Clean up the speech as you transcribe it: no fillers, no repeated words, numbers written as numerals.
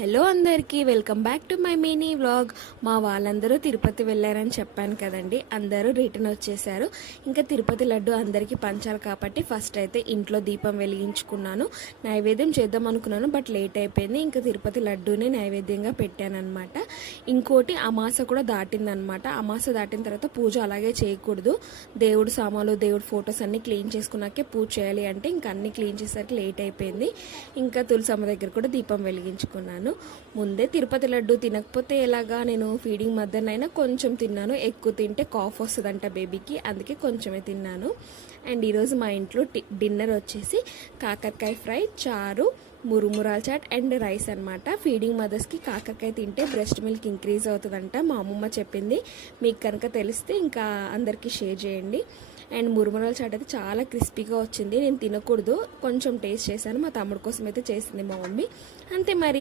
Hello అందరికీ welcome back to my mini vlog. మా వాళ్ళందరూ తిరుపతి వెళ్ళారని చెప్పాను కదండి. అందరూ రిటర్న్ వచ్చేసారు. ఇంకా తిరుపతి లడ్డు అందరికీ పంచాలి కాబట్టి ఫస్ట్ అయితే ఇంట్లో దీపం వెలిగించుకున్నాను. నైవేద్యం చేద్దాం అనుకున్నాను, బట్ లేట్ అయిపోయింది. ఇంకా తిరుపతి లడ్డూని నైవేద్యంగా పెట్టానమాట. ఇంకోటి అమాస కూడా దాటిందనమాట. అమాస దాటిన తర్వాత పూజ అలాగే చేయకూడదు. దేవుడు సామాన్లు, దేవుడు ఫొటోస్ అన్నీ క్లీన్ చేసుకున్నాకే పూజ చేయాలి అంటే ఇంకా అన్నీ క్లీన్ చేసేసరికి లేట్ అయిపోయింది. ఇంకా తులసమ్మ దగ్గర కూడా దీపం వెలిగించుకున్నాను. ముందే తిరుపతి లడ్డు తినకపోతే ఎలాగా, నేను ఫీడింగ్ మధ్యనైనా కొంచెం తిన్నాను. ఎక్కువ తింటే కాఫ్ వస్తుందంట బేబీకి, అందుకే కొంచెమే తిన్నాను. అండ్ ఈరోజు మా ఇంట్లో డిన్నర్ వచ్చేసి కాకరకాయ ఫ్రై, చారు, మురుమురాల చాట్ అండ్ రైస్ అనమాట. ఫీడింగ్ మదర్స్కి కాకరకాయ తింటే బ్రెస్ట్ మిల్క్ ఇంక్రీజ్ అవుతుందంట మా అమ్మమ్మ చెప్పింది. మీకు కనుక తెలిస్తే ఇంకా అందరికీ షేర్ చేయండి. అండ్ మురుమురాల చాట్ అయితే చాలా క్రిస్పీగా వచ్చింది. నేను తినకూడదు, కొంచెం టేస్ట్ చేశాను. మా తమ్ముడు కోసం అయితే చేసింది మా మమ్మీ. అంతే మరి.